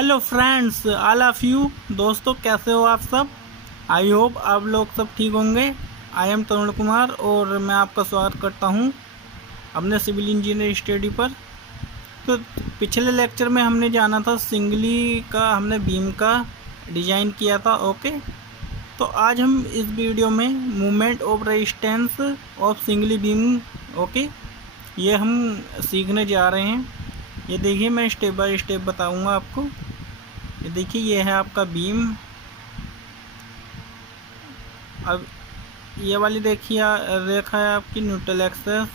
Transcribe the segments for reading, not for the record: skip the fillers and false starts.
Hello friends, all of you. दोस्तों, कैसे हो आप सब? आई होप आप लोग सब ठीक होंगे। आई एम तरुण कुमार और मैं आपका स्वागत करता हूं अपने सिविल इंजीनियर स्टडी पर। तो पिछले लेक्चर में हमने जाना था सिंगली का, हमने बीम का डिजाइन किया था। ओके, तो आज हम इस वीडियो में movement of resistance of singly beam, okay, ये हम सीखने जा रहे हैं। ये देखिए, मैं स्टेप बाय स्टेप बताऊंगा आपको। ये देखिए, ये है आपका बीम। अब ये वाली देखिए रेखा है आपकी न्यूट्रल एक्सेस।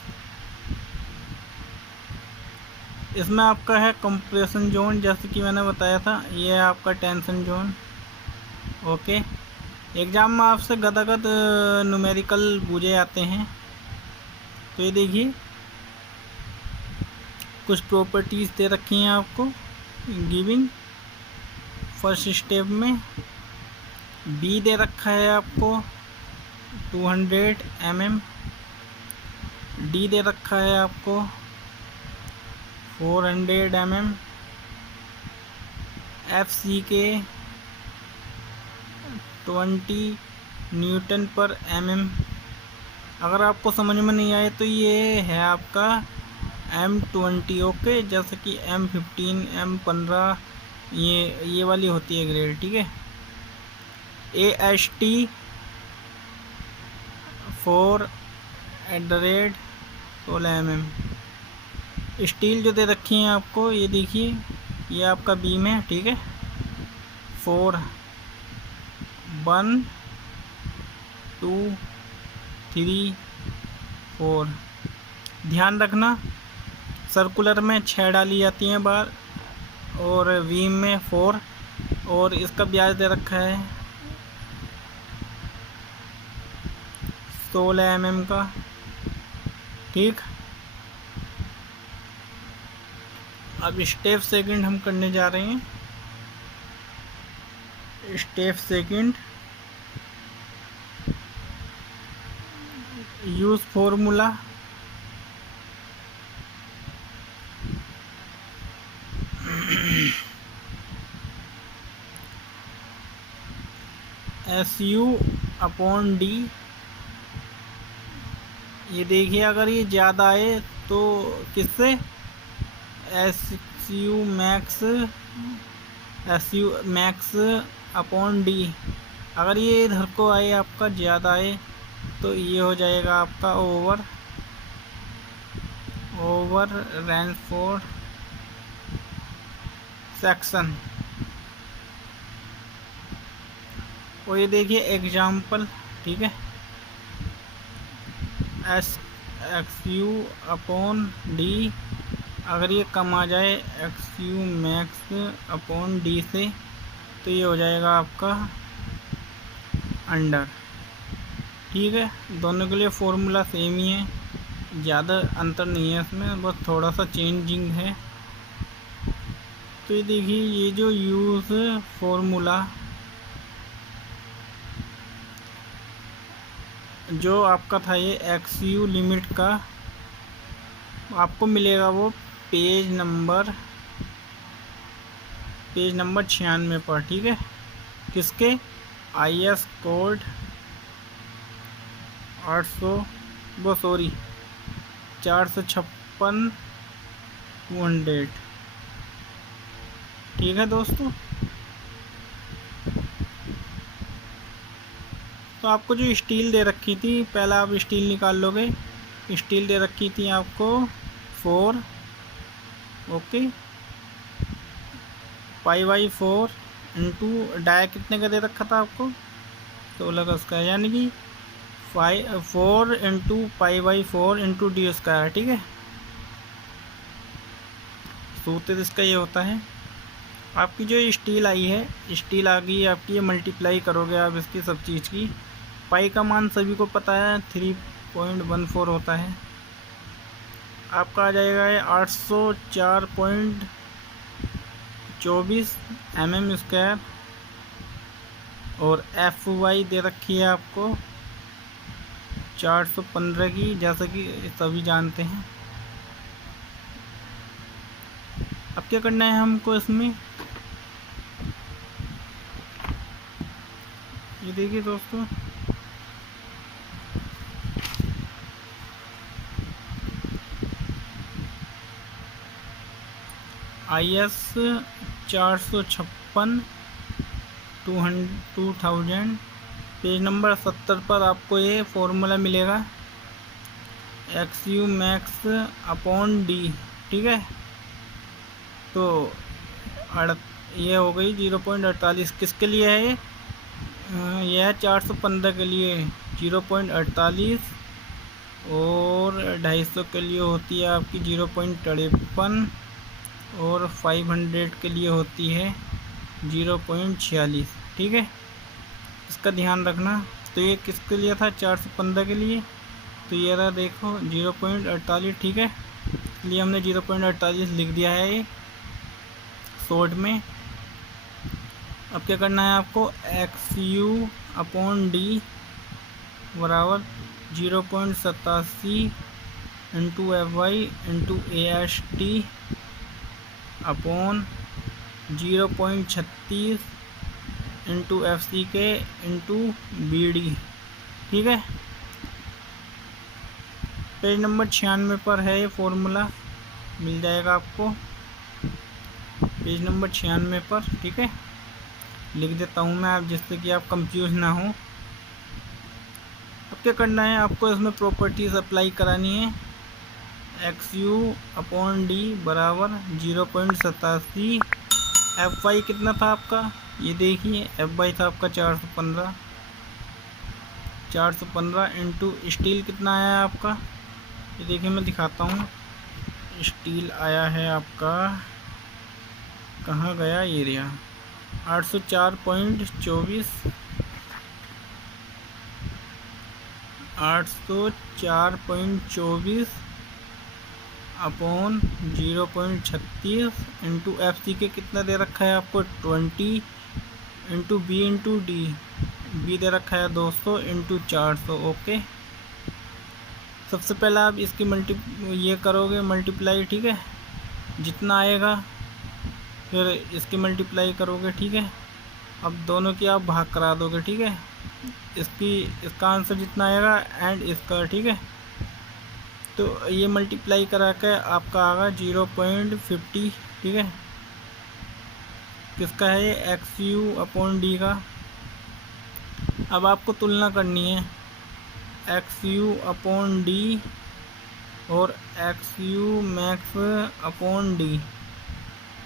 इसमें आपका है कंप्रेशन जोन, जैसे कि मैंने बताया था। ये है आपका टेंशन जोन। ओके, एग्जाम में आपसे गदागद न्यूमेरिकल पूछे जाते हैं। तो ये देखिए, कुछ प्रॉपर्टीज़ दे रखी हैं आपको गिविंग। फर्स्ट स्टेप में बी दे रखा है आपको 200 mm। डी दे रखा है आपको 400 mm। एफ सी के 20 न्यूटन पर mm। अगर आपको समझ में नहीं आए तो ये है आपका M20। ओके, जैसे कि M15 M15 ये वाली होती है ग्रेड, ठीक है। AST 4@16 mm। स्टील जो दे रखी है आपको, ये देखिए, ये आपका बीम है, ठीक है। 4 1 2 3 4। ध्यान रखना, सर्कुलर में 6 डाली जाती हैं बार और बीम में 4। और इसका ब्याज दे रखा है 16 mm का, ठीक। अब स्टेप सेकंड हम करने जा रहे हैं। Step second, use formula. SU/D। ये देखिए, अगर ये ज़्यादा है तो किससे? SU max/D। अगर ये इधर को आए आपका ज़्यादा है तो ये हो जाएगा आपका ओवर रेनफोर्स सेक्शन। और ये देखिए एग्जाम्पल, ठीक है। SXU/D। अगर ये कम आ जाए XU max/D से तो ये हो जाएगा आपका अंडर, ठीक है। दोनों के लिए फॉर्मूला सेम ही है, ज़्यादा अंतर नहीं है इसमें, बस थोड़ा सा चेंजिंग है। तो ये देखिए, ये जो यूज़ फॉर्मूला जो आपका था, ये XU लिमिट का आपको मिलेगा वो पेज नंबर 96 पर, ठीक है। किसके? IS कोड 456-200, ठीक है दोस्तों। तो आपको जो स्टील दे रखी थी, पहले आप स्टील निकाल लोगे। स्टील दे रखी थी आपको 4, ओके, π/4 इंटू डाया कितने का दे रखा था आपको? 16 का उसका, यानी कि 4 इंटू π/4 इंटू D², ठीक है। सूत्र इसका ये होता है। आपकी जो स्टील आई है, स्टील आ गई आपकी, ये मल्टीप्लाई करोगे आप इसकी सब चीज़ की। पाई का मान सभी को पता है 3.14 होता है। आपका आ जाएगा ये 804.24 mm²। और FY दे रखी है आपको 415 की, जैसा कि सभी जानते हैं। अब क्या करना है हमको इसमें? ये देखिए दोस्तों, IS 456 2000 पेज नंबर 70 पर आपको ये फॉर्मूला मिलेगा XU मैक्स अपॉन D, ठीक है। तो ये हो गई 0.48। किसके लिए है ये? यह है 415 के लिए 0.48 और 250 के लिए होती है आपकी 0.53 और 500 के लिए होती है 0.46, ठीक है। इसका ध्यान रखना। तो ये किसके लिए था? 415 के लिए। तो ये रहा देखो 0.48, ठीक है। इसलिए हमने 0.48 लिख दिया है ये शॉर्ट में। अब क्या करना है आपको? XU अपॉन D बराबर 0.87 into FY into AST upon 0.36 into FCK into BD, ठीक है। पेज नंबर 96 पर है ये फॉर्मूला, मिल जाएगा आपको पेज नंबर 96 पर, ठीक है। लिख देता हूँ मैं, आप जिससे कि आप कंफ्यूज ना हो। अब क्या करना है आपको? इसमें प्रॉपर्टीज अप्लाई करानी है। XU अपॉन D बराबर 0.87। FY कितना था आपका? ये देखिए FY था आपका 415 इंटू स्टील कितना आया है आपका? ये देखिए मैं दिखाता हूँ। स्टील आया है आपका, कहाँ गया? ये रहा 804.24 804.24 अपॉन 0.36 इंटू FCK कितना दे रखा है आपको? 20 into B into D, B दे रखा है 200 इंटू 400, ओके। सबसे पहले आप इसकी ये करोगे मल्टीप्लाई, ठीक है। जितना आएगा फिर इसकी मल्टीप्लाई करोगे, ठीक है। अब दोनों की आप भाग करा दोगे, ठीक है। इसका आंसर जितना आएगा एंड इसका, ठीक है। तो ये मल्टीप्लाई करा के आपका आएगा 0.50, ठीक है। किसका है ये? XU अपॉन D का। अब आपको तुलना करनी है XU अपॉन D और XU मैक्स अपॉन D।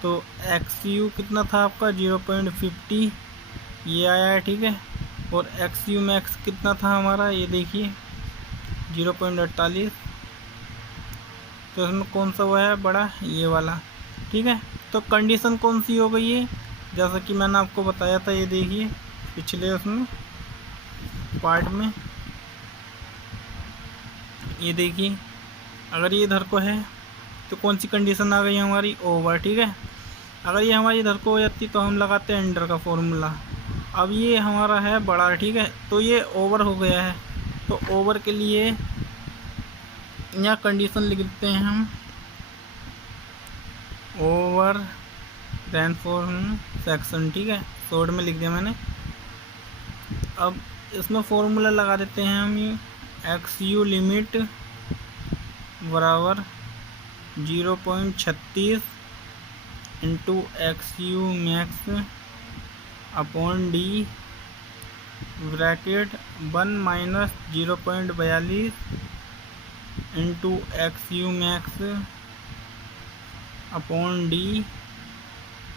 तो XU कितना था आपका? 0.50, ये आया है, ठीक है। और XU मैक्स कितना था हमारा? ये देखिए 0.48। तो इसमें कौन सा हुआ है बड़ा? ये वाला, ठीक है। तो कंडीशन कौन सी हो गई है? जैसा कि मैंने आपको बताया था, ये देखिए पिछले उसमें पार्ट में, ये देखिए अगर ये इधर को है तो कौन सी कंडीशन आ गई हमारी? ओवर, ठीक है। अगर ये हमारी इधर को हो जाती तो हम लगाते हैं अंडर का फॉर्मूला। अब ये हमारा है बड़ा, ठीक है। तो ये ओवर हो गया है, तो ओवर के लिए यहाँ कंडीशन लिख देते हैं हम, ओवर रेनफॉर्म सेक्शन, ठीक है। शॉर्ट में लिख दिया मैंने। अब इसमें फॉर्मूला लगा देते हैं हम, ये XU लिमिट बराबर 0.36 into XU max upon D bracket 1 minus 0.42 into XU max upon D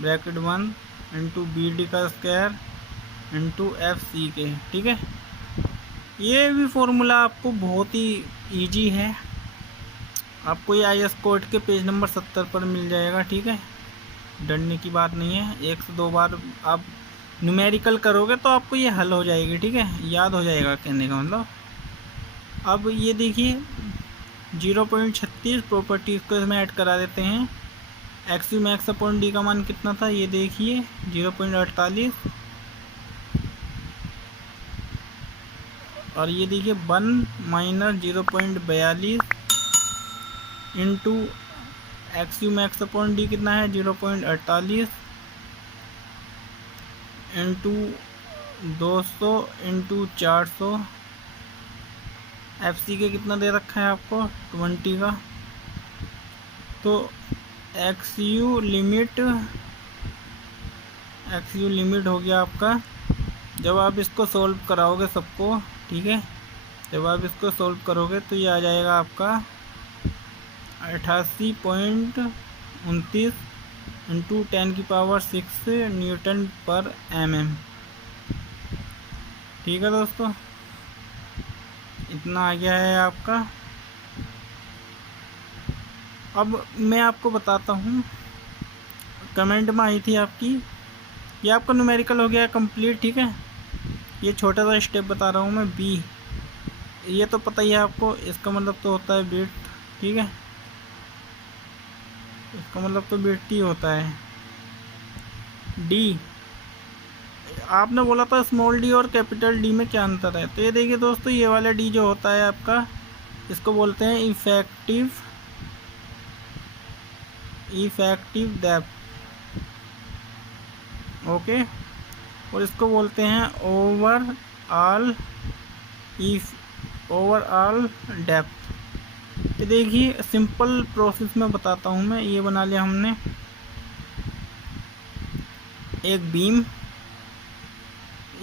bracket 1 into BD का स्क्वायर इंटू FCK, ठीक है। ये भी फॉर्मूला आपको बहुत ही इजी है। आपको ये IS कोड के पेज नंबर 70 पर मिल जाएगा, ठीक है। डरने की बात नहीं है, 1 से 2 बार आप न्यूमेरिकल करोगे तो आपको ये हल हो जाएगी, ठीक है। याद हो जाएगा कहने का मतलब। अब ये देखिए 0.36 प्रॉपर्टीज को इसमें ऐड करा देते हैं। XU मैक्स अपॉन D का मान कितना था? ये देखिए 0.48 और ये देखिए 1 minus 0.42 into XU max upon D कितना है? 0.48 इंटू 200 इंटू 400, FC के कितना दे रखा है आपको 20 का। तो XU लिमिट हो गया आपका। जब आप इसको सॉल्व कराओगे सबको, ठीक है, जब आप इसको सॉल्व करोगे तो ये आ जाएगा आपका 88.29 इंटू 10⁶ न्यूटन पर mm। ठीक है दोस्तों, इतना आ गया है आपका। अब मैं आपको बताता हूँ, कमेंट में आई थी आपकी, ये आपका न्यूमेरिकल हो गया कंप्लीट। ठीक है, ये छोटा सा स्टेप बता रहा हूँ मैं, बी, ये तो पता ही है आपको, इसका मतलब तो होता है बिट। ठीक है, इसका मतलब तो बिट ही होता है। डी, आपने बोला था स्मॉल डी और कैपिटल डी में क्या अंतर है, तो ये देखिए दोस्तों, ये वाला डी जो होता है आपका, इसको बोलते हैं इफेक्टिव डेप्थ। ओके, और इसको बोलते हैं ओवरऑल डेप्थ। ये देखिए सिंपल प्रोसेस में बताता हूँ मैं। ये बना लिया हमने एक बीम,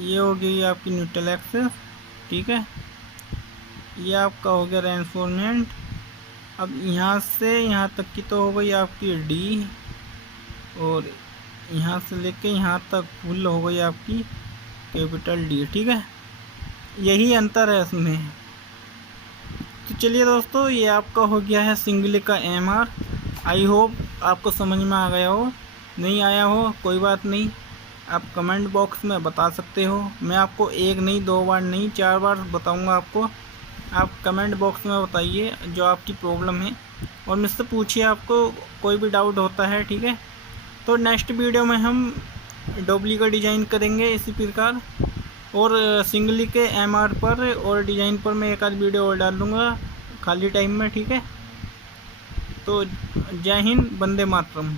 ये हो गई आपकी न्यूट्रल एक्सिस। ठीक है, ये आपका हो गया रेनफोर्समेंट। अब यहाँ से यहाँ तक की तो हो गई आपकी डी, और यहाँ से लेके यहाँ तक फुल हो गई आपकी कैपिटल डी। ठीक है, यही अंतर है इसमें। तो चलिए दोस्तों, ये आपका हो गया है सिंगल का MR। आई होप आपको समझ में आ गया हो। नहीं आया हो कोई बात नहीं, आप कमेंट बॉक्स में बता सकते हो। मैं आपको 1 नहीं 2 बार नहीं 4 बार बताऊंगा आपको। आप कमेंट बॉक्स में बताइए जो आपकी प्रॉब्लम है, और मुझसे पूछिए आपको कोई भी डाउट होता है। ठीक है, तो नेक्स्ट वीडियो में हम डोबली का डिज़ाइन करेंगे इसी प्रकार, और सिंगली के MR पर और डिज़ाइन पर मैं एक आध वीडियो और डाल दूँगा खाली टाइम में। ठीक है, तो जय हिंद, वंदे मातरम।